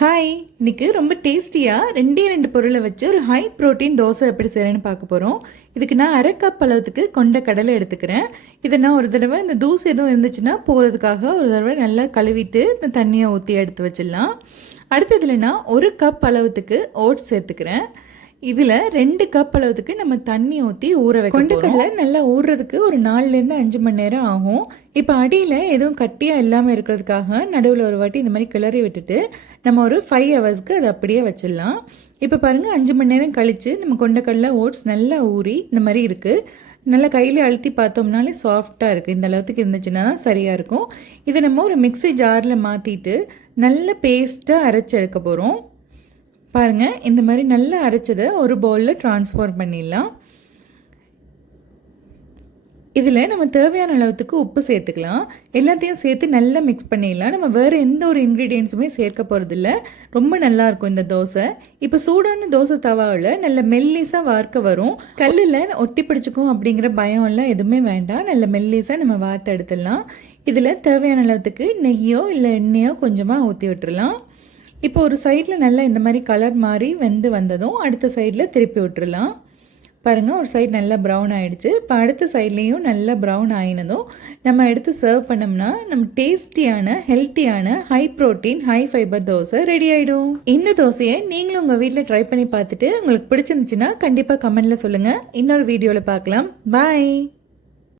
Hi, இன்னைக்கு ரொம்ப டேஸ்டியாக ரெண்டு பொருளை வச்சு ஒரு ஹை ப்ரோட்டீன் தோசை எப்படி செய்கிறேன்னு பார்க்க போகிறோம். இதுக்கு நான் அரை கப் அளவுக்கு கொண்ட கடலை எடுத்துக்கிறேன். இதை நான் ஒரு தடவை இந்த தூசு எதுவும் இருந்துச்சுன்னா போகிறதுக்காக ஒரு தடவை நல்லா கழுவிட்டு இந்த தண்ணியை ஊற்றி எடுத்து வச்சிடலாம். அடுத்ததுல நான் ஒரு கப் அளவுக்கு ஓட்ஸ் சேர்த்துக்கிறேன். இதில் 2 கப் அளவுக்கு நம்ம தண்ணி ஊற்றி ஊற வைக்க கொண்டக்கடலை நல்லா ஊறுறதுக்கு ஒரு 4லேருந்து 5 மணி நேரம் ஆகும். இப்போ அடியில் எதுவும் கட்டியாக இல்லாமல் இருக்கிறதுக்காக நடுவில் ஒரு வாட்டி இந்த மாதிரி கிளறி விட்டுட்டு நம்ம ஒரு 5 ஹவர்ஸ்க்கு அதை அப்படியே வச்சிடலாம். இப்போ பாருங்கள், 5 மணி நேரம் கழித்து நம்ம கொண்டக்கடலை ஓட்ஸ் நல்லா ஊறி இந்த மாதிரி இருக்குது. நல்லா கையில் அழுத்தி பார்த்தோம்னாலே சாஃப்டாக இருக்குது. இந்த அளவுக்கு இருந்துச்சுன்னா தான் சரியாக இருக்கும். இதை நம்ம ஒரு மிக்ஸி ஜாரில் மாற்றிட்டு நல்ல பேஸ்ட்டாக அரைச்சி எடுக்க போகிறோம். பாருங்கள், இந்த மாதிரி நல்லா அரைச்சதை ஒரு பவுலில் ட்ரான்ஸ்ஃபர் பண்ணிடலாம். இதில் நம்ம தேவையான அளவுக்கு உப்பு சேர்த்துக்கலாம். எல்லாத்தையும் சேர்த்து நல்லா மிக்ஸ் பண்ணிடலாம். நம்ம வேறு எந்த ஒரு இன்க்ரீடியன்ஸுமே சேர்க்க போகிறதில்ல. ரொம்ப நல்லாயிருக்கும் இந்த தோசை. இப்போ சூடான தோசை தவாவில் நல்ல மெல்லிஸாக வார்க்க வரும். கல்லில் ஒட்டி பிடிச்சிக்கும் அப்படிங்கிற பயம்லாம் எதுவுமே வேண்டாம். நல்ல மெல்லிஸாக நம்ம வார்த்து எடுத்துடலாம். இதில் தேவையான அளவுக்கு நெய்யோ இல்லை எண்ணெயோ கொஞ்சமாக ஊற்றி விட்டுடலாம். இப்போ ஒரு சைடில் நல்லா இந்த மாதிரி கலர் மாதிரி வெந்து வந்ததும் அடுத்த சைடில் திருப்பி விட்டுறலாம். பாருங்கள், ஒரு சைடு நல்லா ப்ரௌன் ஆகிடுச்சு. இப்போ அடுத்த சைட்லேயும் நல்லா ப்ரௌன் ஆகினதும் நம்ம எடுத்து சர்வ் பண்ணோம்னா நம்ம டேஸ்டியான ஹெல்த்தியான high protein high fibre dosa ready ஆகிடும். இந்த தோசையை நீங்களும் உங்கள் வீட்டில் ட்ரை பண்ணி பார்த்துட்டு உங்களுக்கு பிடிச்சிருந்துச்சுன்னா கண்டிப்பாக கமெண்டில் சொல்லுங்கள். இன்னொரு வீடியோவில் பார்க்கலாம். பாய்.